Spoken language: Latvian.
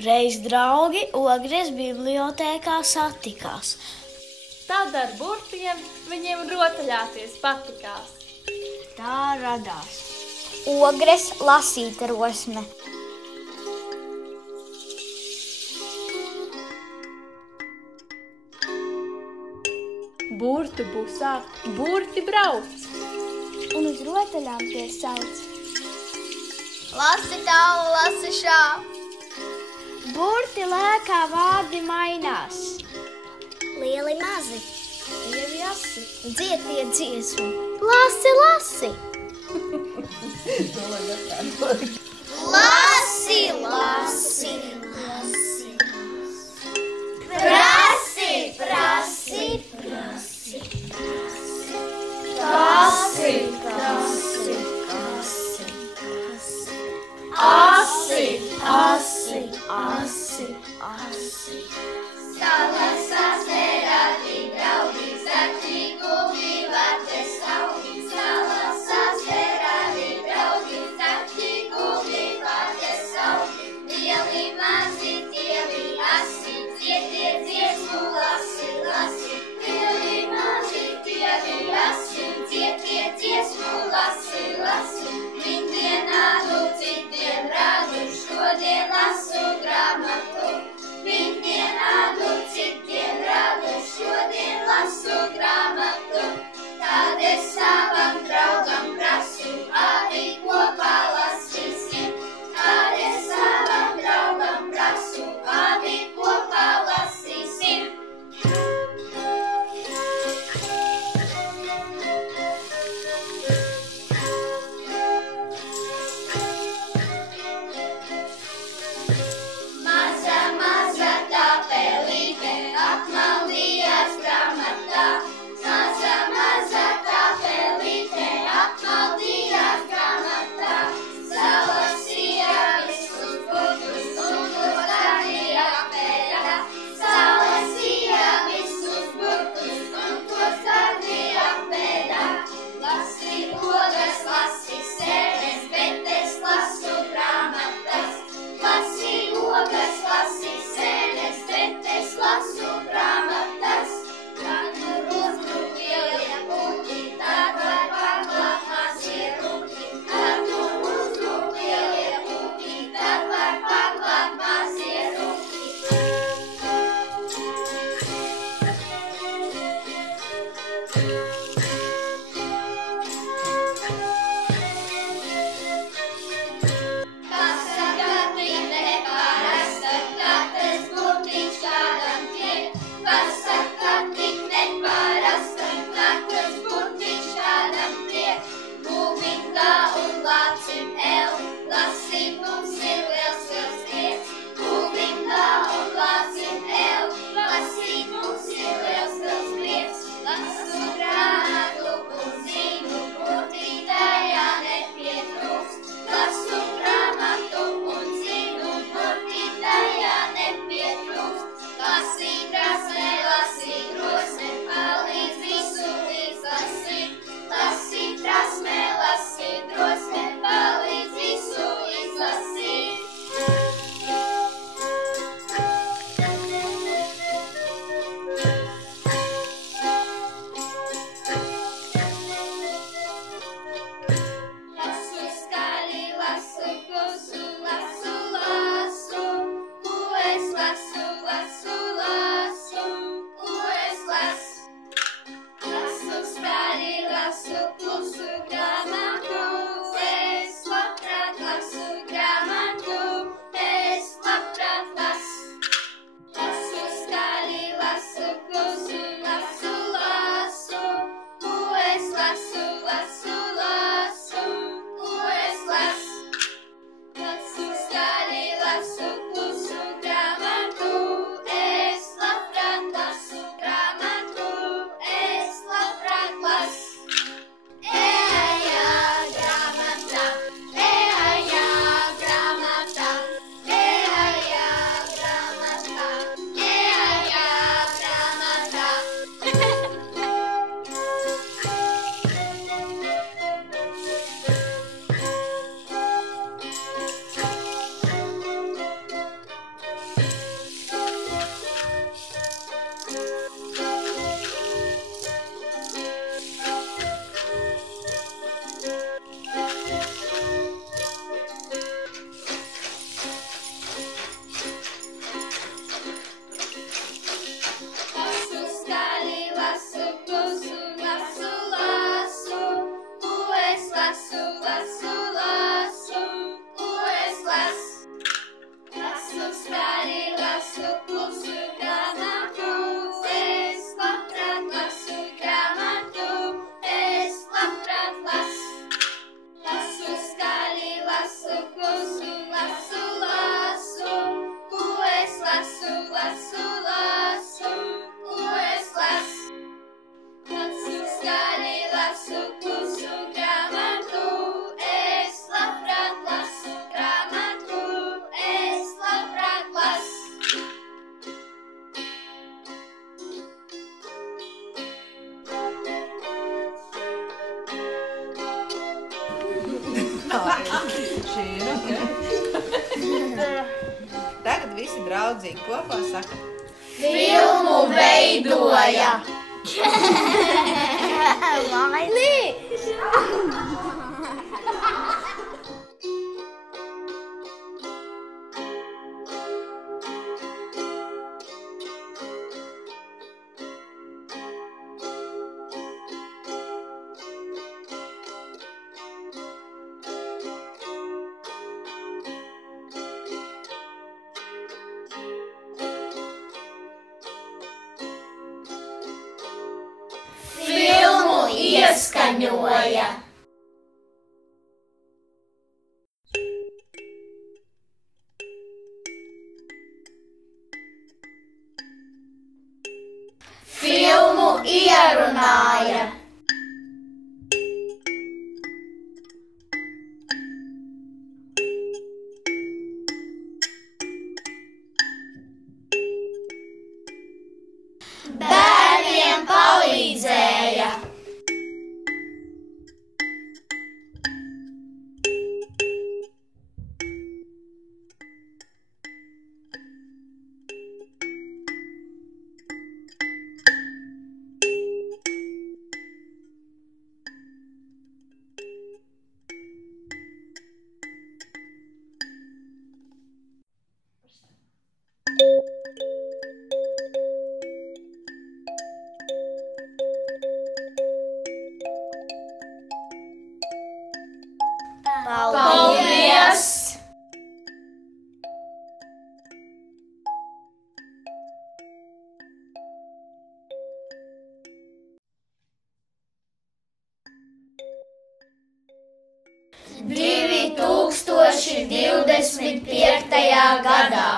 Reiz draugi Ogres bibliotēkā satikās. Tad ar burtiem viņiem rotaļāties patikās. Tā radās Ogres lasīt rosme. Burtu busā, burti brauc. Un uz rotaļām tie sauc. Lasi tālu, lasi šā. burti lēkā, vārdi mainās. Lieli mazi, Dievi asi, dziedie dziesmu. Lasi, lasi. Lasi, lasi, lasi. Prasi, prasi, prasi. Prasi, prasi, prasi. Asi, asi, asi, asi. Salasās nerādi draudi, zakļi guvi vārte saudi. Salasās nerādi draudi, zakļi guvi vārte saudi. Lieli mazi dievi asi, dziedie dziesmu lasi, lasi. Lieli mazi dievi asi, dziedie dziesmu lasi, lasi. Viņdien ādu, citdien rādu, šodien lasu grāmatu. Viņdien ādu, citdien mašīnu. Tagad visi draudzīgi kopā saka. Filmu veidoja. Filmu ieskaņoja. Filmu ierunāja. Bērniem palīdzēja. Paldies! Divi 2025. gadā.